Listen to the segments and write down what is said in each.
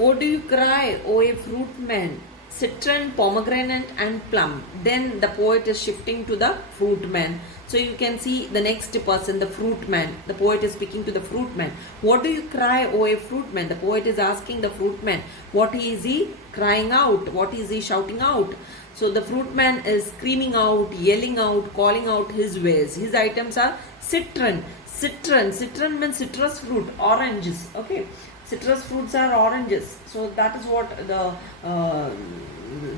What do you cry, O a fruit man? Citron, pomegranate, and plum. Then the poet is shifting to the fruit man. So you can see the next person, the fruit man. The poet is speaking to the fruit man. What do you cry, O a fruit man? The poet is asking the fruit man. What is he crying out? What is he shouting out? So the fruit man is screaming out, yelling out, calling out his wares. His items are citron. Citron means citrus fruit, oranges. Okay. Citrus fruits are oranges. So that is what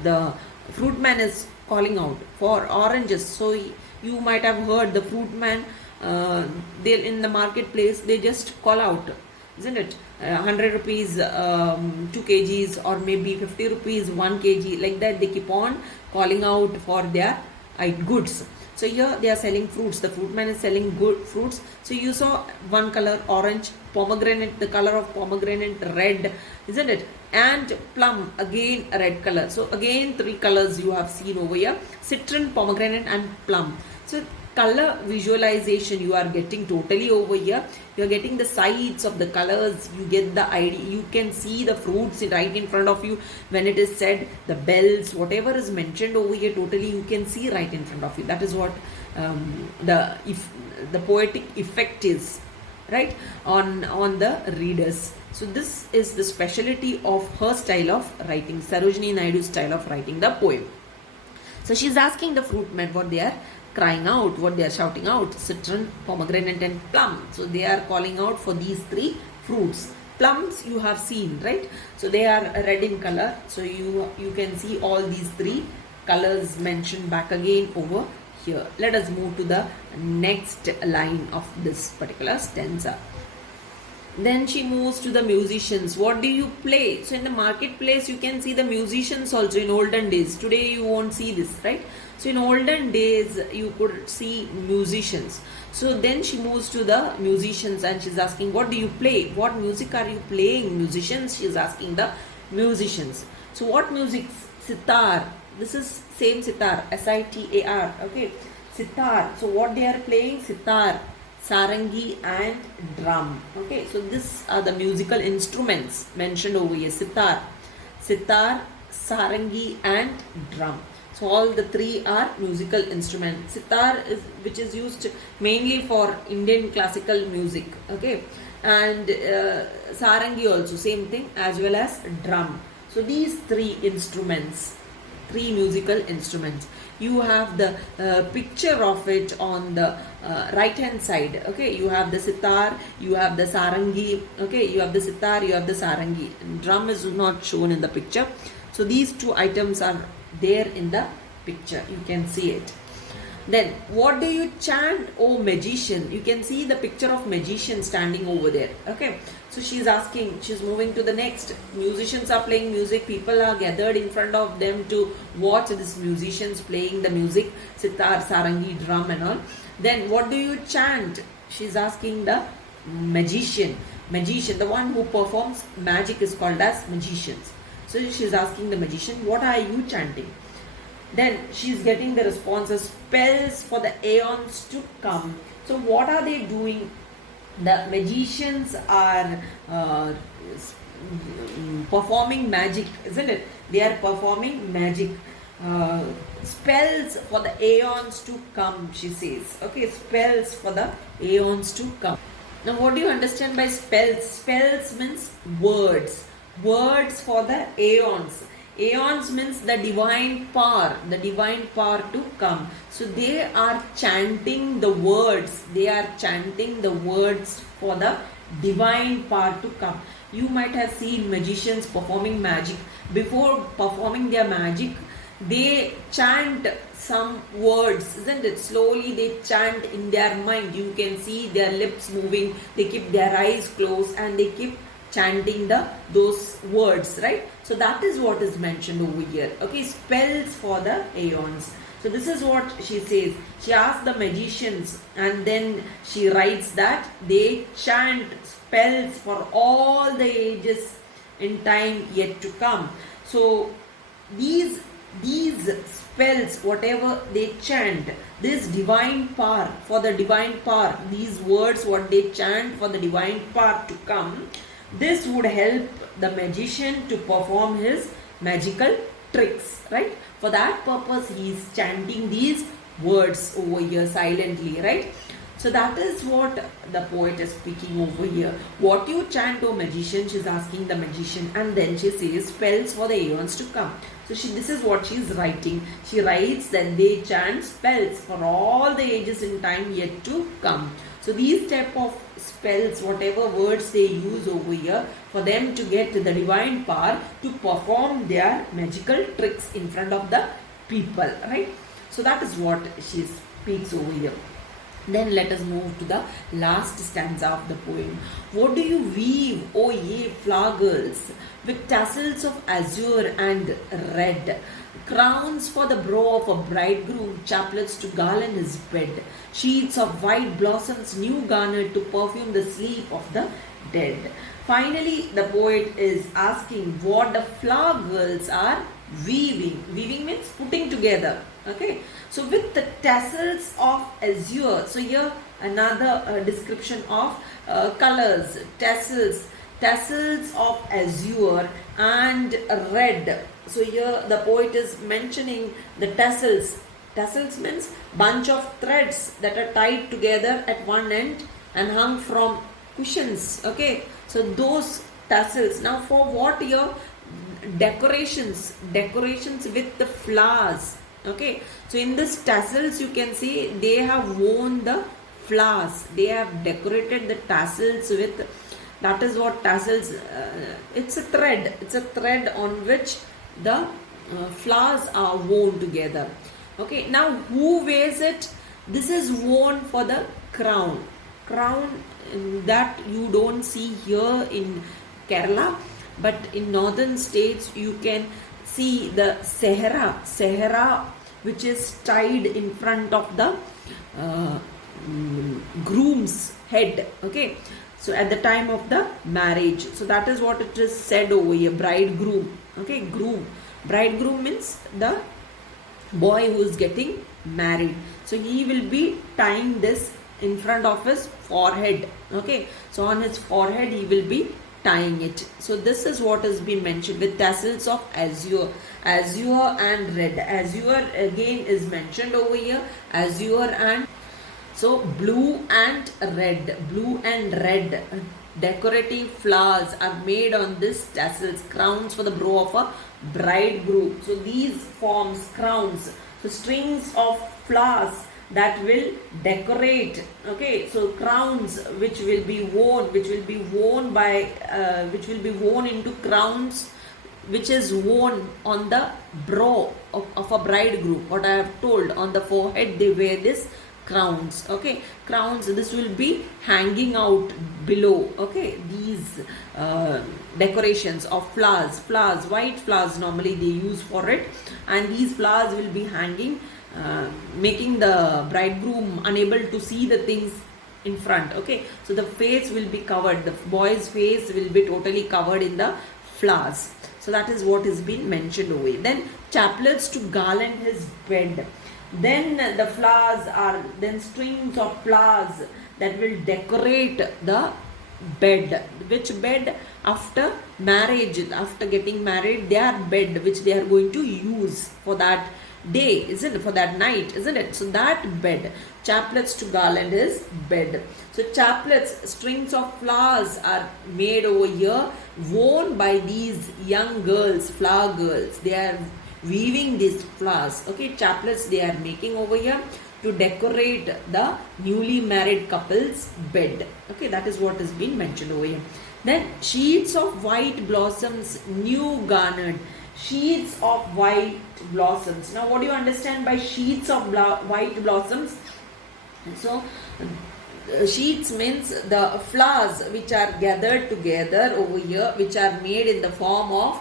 the fruit man is calling out for, oranges. So you might have heard the fruit man, they in the marketplace, they just call out, isn't it? 100 rupees 2 kgs, or maybe 50 rupees 1 kg, like that they keep on calling out for their goods. So here they are selling fruits. The fruit man is selling good fruits. So you saw one color orange, pomegranate, the color of pomegranate red, isn't it? And plum, again a red color. So again 3 colors you have seen over here: citron, pomegranate, and plum. So color visualization you are getting totally over here. You are getting the sides of the colors. You get the idea. You can see the fruits right in front of you when it is said. The bells, whatever is mentioned over here, totally you can see right in front of you. That is what the poetic effect is, right, on the readers. So this is the specialty of her style of writing, Sarojini Naidu's style of writing the poem. So she is asking the fruit men what they are crying out, what they are shouting out: citron, pomegranate, and plum. So they are calling out for these 3 fruits. Plums you have seen, right? So they are red in color. So you can see all these 3 colors mentioned back again over here. Let us move to the next line of this particular stanza. Then she moves to the musicians. What do you play? So in the marketplace you can see the musicians also in olden days. Today you won't see this, right? So in olden days you could see musicians. So then she moves to the musicians and she's asking, what do you play? What music are you playing, musicians? She's asking the musicians. So what music? Sitar. This is same sitar, sitar. Okay, sitar. So what they are playing? Sitar, sarangi, and drum. Okay, so these are the musical instruments mentioned over here: sitar, sarangi, and drum. So all the 3 are musical instruments. Sitar is which is used mainly for Indian classical music. Okay, and sarangi also same thing, as well as drum. So these 3 instruments, 3 musical instruments. You have the picture of it on the right hand side. Okay, you have the sitar, you have the sarangi. Okay, you have the sitar, you have the sarangi. Drum is not shown in the picture. So these 2 items are there in the picture. You can see it. Then what do you chant, O magician? You can see the picture of magician standing over there. Okay, so she's asking, she's moving to the next. Musicians are playing music. People are gathered in front of them to watch these musicians playing the music: sitar, sarangi, drum, and all. Then what do you chant? She's asking the magician. Magician, the one who performs magic, is called as magicians. So she's asking the magician, what are you chanting? Then she's getting the responses: spells for the aeons to come. So what are they doing? The magicians are performing magic, isn't it? They are performing magic. Spells for the aeons to come, she says. Okay, spells for the aeons to come. Now what do you understand by spells? Spells means words. Words for the aeons. Aeons means the divine power to come. So they are chanting the words. They are chanting the words for the divine power to come. You might have seen magicians performing magic. Before performing their magic, they chant some words, isn't it? Slowly they chant in their mind. You can see their lips moving. They keep their eyes closed and they keep chanting those words, right? So that is what is mentioned over here. Okay, spells for the aeons. So this is what she says. She asks the magicians and then she writes that they chant spells for all the ages in time yet to come. So these spells, whatever they chant, this divine power, for the divine power, these words what they chant for the divine power to come, this would help the magician to perform his magical tricks, right? For that purpose he is chanting these words over here silently, right? So that is what the poet is speaking over here. What you chant, O magician? She's asking the magician, and then she says spells for the aeons to come. So this is what she's writing. She writes that they chant spells for all the ages in time yet to come. So these type of spells, whatever words they use over here, for them to get the divine power to perform their magical tricks in front of the people, right? So that is what she speaks over here. Then let us move to the last stanza of the poem. What do you weave, O ye flower girls, with tassels of azure and red, crowns for the brow of a bridegroom, chaplets to garland his bed, sheets of white blossoms new garnered to perfume the sleep of the dead. Finally, the poet is asking what the flower girls are weaving. Weaving means putting together. Okay, so with the tassels of azure. So here another description of colors. Tassels of azure and red. So here the poet is mentioning the tassels. Tassels means bunch of threads that are tied together at one end and hung from cushions. Okay, so those tassels. Now for what here? Decorations with the flowers. Okay, so in this tassels you can see they have worn the flowers. They have decorated the tassels with, that is what tassels, it's a thread on which the flowers are worn together. Okay, now who wears it? This is worn for the crown that you don't see here in Kerala, but in northern states you can see the sehra which is tied in front of the groom's head. Okay, so at the time of the marriage, so that is what it is said over here, bridegroom. Okay, bridegroom means the boy who is getting married. So he will be tying this in front of his forehead. Okay, so on his forehead he will be tying it. So this is what has been mentioned with tassels of azure and red. Azure again is mentioned over here, azure and so blue and red decorative flowers are made on this tassels, crowns for the brow of a bridegroom. So these forms crowns, so strings of flowers that will decorate. Okay, so crowns which will be worn into crowns which is worn on the brow of a bridegroom. What I have told, on the forehead they wear this crowns. Okay, crowns, this will be hanging out below. Okay, these decorations of flowers, white flowers normally they use for it, and these flowers will be hanging, making the bridegroom unable to see the things in front. Okay, so the face will be covered, the boy's face will be totally covered in the flowers. So that is what is being mentioned over here. Then chaplets to garland his bed. Then the flowers are, then strings of flowers that will decorate the bed. Which bed? After marriage, after getting married, their bed which they are going to use for that day, isn't it? For that night, isn't it? So that bed, chaplets to garland his bed. So chaplets, strings of flowers are made over here, worn by these young girls, flower girls. They are weaving these flowers. Okay, chaplets they are making over here to decorate the newly married couple's bed. Okay, that is what has been mentioned over here. Then sheets of white blossoms new garnered. Sheets of white blossoms. Now what do you understand by sheets of white blossoms? So sheets means the flowers which are gathered together over here, which are made in the form of.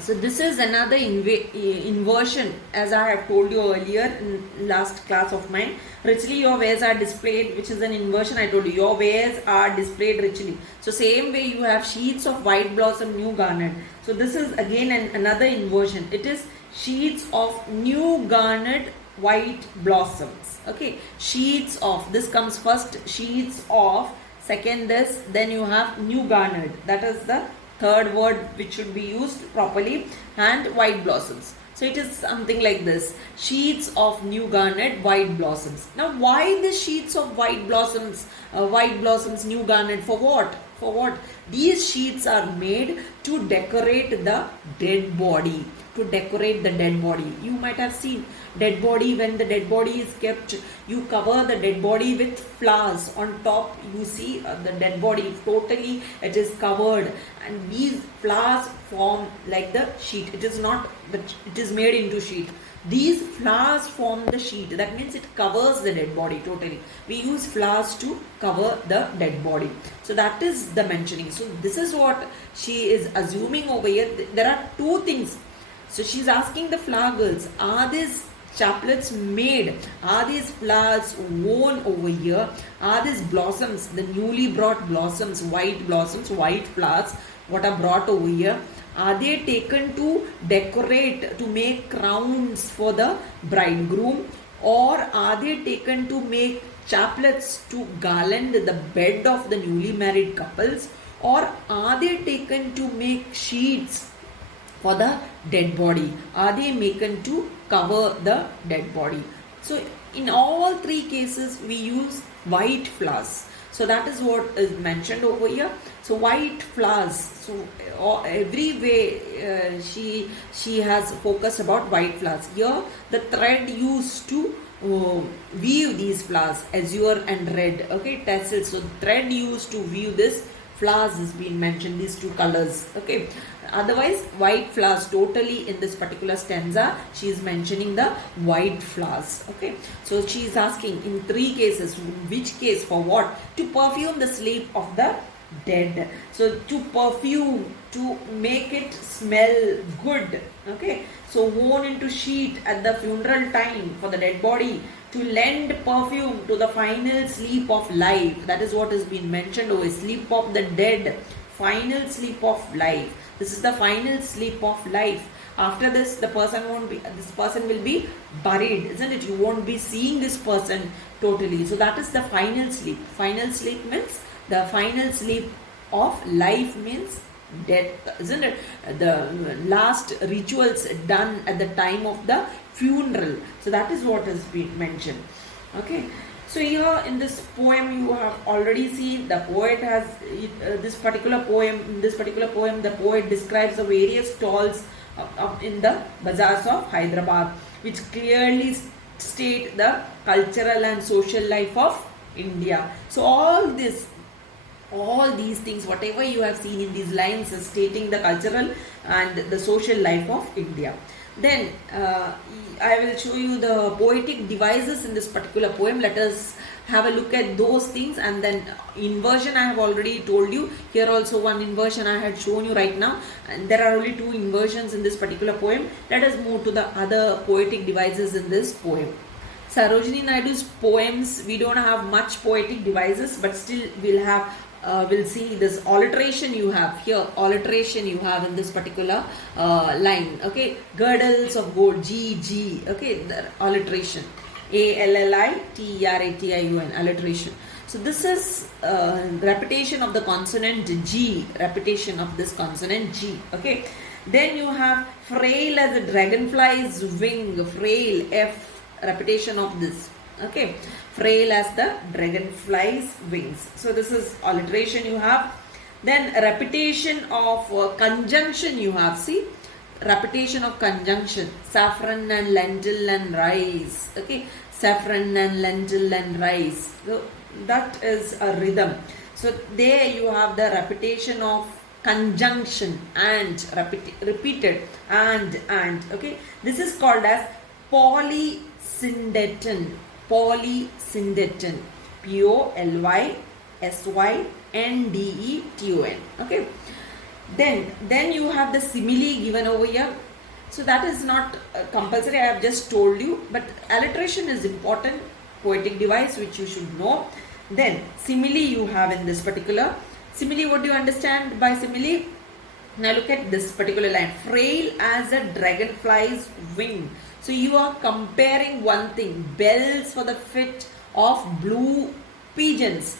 So this is another inversion, as I have told you earlier in last class of mine. Richly your wares are displayed, which is an inversion. I told you your wares are displayed richly. So same way you have sheets of white blossom new garnered. So this is again another inversion. It is sheets of new garnered white blossoms. Okay, sheets of, this comes first, sheets of, Second is, then you have new garnered. That is the third word which should be used properly. And white blossoms. So it is something like this: sheets of new garnered white blossoms. Now why the sheets of white blossoms? White blossoms, new garnered, for what? For what? These sheets are made to decorate the dead body. To decorate the dead body. You might have seen dead body. When the dead body is kept, you cover the dead body with flowers. On top you see the dead body, totally it is covered, and these flowers form like the sheet. It is not that it is made into sheet. These flowers form the sheet. That means it covers the dead body totally. We use flowers to cover the dead body. So that is the mentioning. So this is what she is assuming over here. There are two things. So she's asking the flower girls, are these chaplets made? Are these flowers worn over here? Are these blossoms, the newly brought blossoms, white flowers, what are brought over here? Are they taken to decorate, to make crowns for the bridegroom? Or are they taken to make chaplets to garland the bed of the newly married couples? Or are they taken to make sheets for the dead body? Are they taken to cover the dead body? So in all three cases we use white flowers. So that is what is mentioned over here. So white flowers. So every way she has focused about white flowers. Here the thread used to weave these flowers, azure and red. Okay, tassels. So thread used to weave this flowers is being mentioned, these two colors. Okay, otherwise white flowers totally in this particular stanza she is mentioning the white flowers. Okay, so she is asking in three cases, which case, for what? To perfume the sleep of the dead. So to perfume, to make it smell good. Okay, so worn into sheet at the funeral time for the dead body, to lend perfume to the final sleep of life. That is what has been mentioned over, sleep of the dead, final sleep of life. This is the final sleep of life. After this, this person will be buried, isn't it? You won't be seeing this person totally. So that is the final sleep. Final sleep means the final sleep of life, means death, isn't it? The last rituals done at the time of the funeral. So that is what has been mentioned. Okay, so here in this poem you have already seen the poet has this particular poem. In this particular poem the poet describes the various stalls in the bazaars of Hyderabad, which clearly state the cultural and social life of India. So all these things, whatever you have seen in these lines, is stating the cultural and the social life of India. Then I will show you the poetic devices in this particular poem. Let us have a look at those things, and then inversion I have already told you. Here also one inversion I had shown you right now, and there are only two inversions in this particular poem. Let us move to the other poetic devices in this poem. Sarojini Naidu's poems, we don't have much poetic devices, but still we'll see this alliteration you have here. Alliteration you have in this particular line. Okay, girdles of gold, G. Okay, the alliteration, ALLITERATION, alliteration. So this is repetition of the consonant G. Repetition of this consonant G. Okay. Then you have frail as a dragonfly's wing. Frail, F. Repetition of this. Okay, frail as the dragonfly's wings. So this is alliteration you have. Then repetition of conjunction you have. See, repetition of conjunction. Saffron and lentil and rice. Okay, saffron and lentil and rice. So that is a rhythm. So there you have the repetition of conjunction and repeated and. Okay, this is called as polysyndeton. Polysyndeton. POLYSYNDETON. Okay. Then you have the simile given over here. So that is not compulsory, I have just told you, but alliteration is important poetic device which you should know. Then simile you have in this particular. Simile, what do you understand by simile? Now look at this particular line. Frail as a dragonfly's wing. So you are comparing one thing, bells for the fit of blue pigeons.